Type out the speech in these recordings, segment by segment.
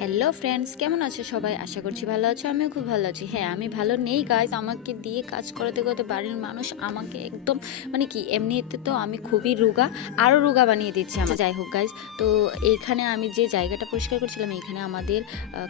Hello friends কেমন আছে সবাই? আশা করছি ভালো আছো, আমিও খুব ভালো আছি। হ্যাঁ আমি ভালো নেই গাইজ আমাকে দিয়ে কাজ করাতে করাতে বাড়ির মানুষ আমাকে একদম মানে কি, এমনিতে তো আমি খুবই রোগা আরও রোগা বানিয়ে দিচ্ছে আমার যাই হোক গাইজ তো এইখানে আমি যে জায়গাটা পরিষ্কার করছিলাম, এইখানে আমাদের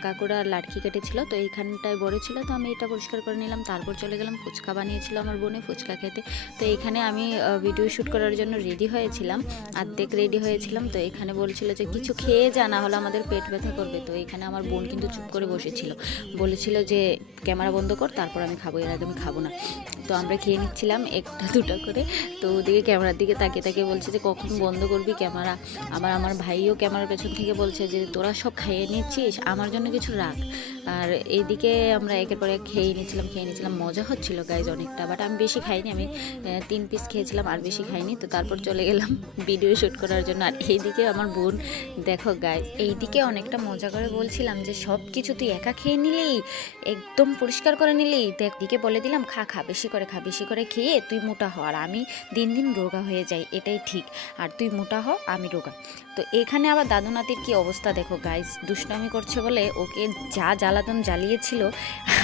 কাকুরা লাটকি কেটেছিল, তো এইখানটায় বড় ছিল, তো আমি এটা পরিষ্কার করে নিলাম। তারপর চলে গেলাম, ফুচকা বানিয়েছিল আমার বোনে ফুচকা খেতে। তো এইখানে আমি ভিডিও শ্যুট করার জন্য রেডি হয়েছিলাম, আর্ধেক রেডি হয়েছিলাম। তো এখানে বলছিল যে, কিছু খেয়ে যা, না হলে আমাদের পেট ব্যথা করবে। তো এখানে আমার বোন কিন্তু চুপ করে বসেছিল। বলেছিল যে, ক্যামেরা বন্ধ কর, তারপর আমি খাব। এর আগে আমি খাব না। তো আমরা খেয়ে নিচ্ছিলাম একটা দুটো করে। তো ওদিকে ক্যামেরার দিকে তাকিয়ে তাকিয়ে বলছে যে, কখন বন্ধ করবি ক্যামেরা? আবার আমার ভাইও ক্যামেরার পেছন থেকে বলছে যে, তোরা সব খাইয়ে নিচ্ছিস? আমার জন্য কিছু রাখ। আর এইদিকে আমরা একের পরে খেয়ে নিচ্ছিলাম খেয়ে নিচ্ছিলাম। মজা হচ্ছিল গাইজ অনেকটা বাট আমি বেশি খাইনি। আমি তিন পিস খেয়েছিলাম, আর বেশি খাইনি। তো তারপর চলে গেলাম ভিডিও শ্যুট করার জন্য। আর এইদিকে আমার বোন, দেখো গাইজ এইদিকে অনেকটা মজা করে বলছিলাম যে সব কিছু তুই একা খেয়ে নিলি? একদম পরিষ্কার করে নিলি? দেখ দিকে বলে দিলাম, খা খা, বেশি করে খা, বেশি করে খেয়ে তুই মোটা হ। আর আমি দিন দিন রোগা হয়ে যাই, এটাই ঠিক। আর তুই মোটা হ, আমি রোগা। তো এখানে আবার দাদু নাতির কী অবস্থা দেখো গাইজ দুষ্টামি করছে বলে ওকে যা জ্বালাতন জ্বালিয়েছিল,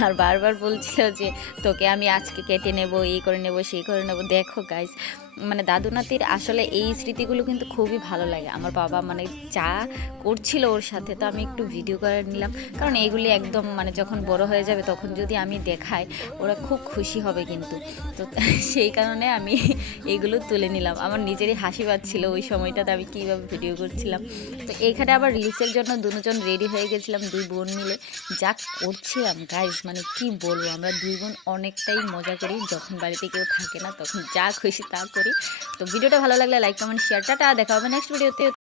আর বারবার বলছিল যে তোকে আমি আজকে কেটে নেব, এই করে নেব, সেই করে নেব। দেখো গাইজ মানে দাদু নাতির আসলে এই স্মৃতিগুলো কিন্তু খুবই ভালো লাগে। আমার বাবা মানে যা করছিল ওর সাথে তো আমি একটু ভিডিও করে নিলাম। কারণ এইগুলি একদম মানে যখন বড় হয়ে যাবে তখন যদি আমি দেখাই, ওরা খুব খুশি হবে কিন্তু। তো সেই কারণে আমি এইগুলো তুলে নিলাম। আমার নিজেরই হাসি পাচ্ছিল ওই সময়টাতে আমি কীভাবে ভিডিও করছিলাম। তো এখানে আবার রিলসের জন্য দুজন রেডি হয়ে গেছিলাম, দুই বোন মিলে। যা করছিলাম গাইজ মানে কি বলব? আমরা দুই বোন অনেকটাই মজা করি। যখন বাড়িতে কেউ থাকে না, তখন যা খুশি তা করি। তো ভিডিওটা ভালো লাগলে লাইক কমেন্ট শেয়ার টাটা। দেখা হবে নেক্সট ভিডিওতে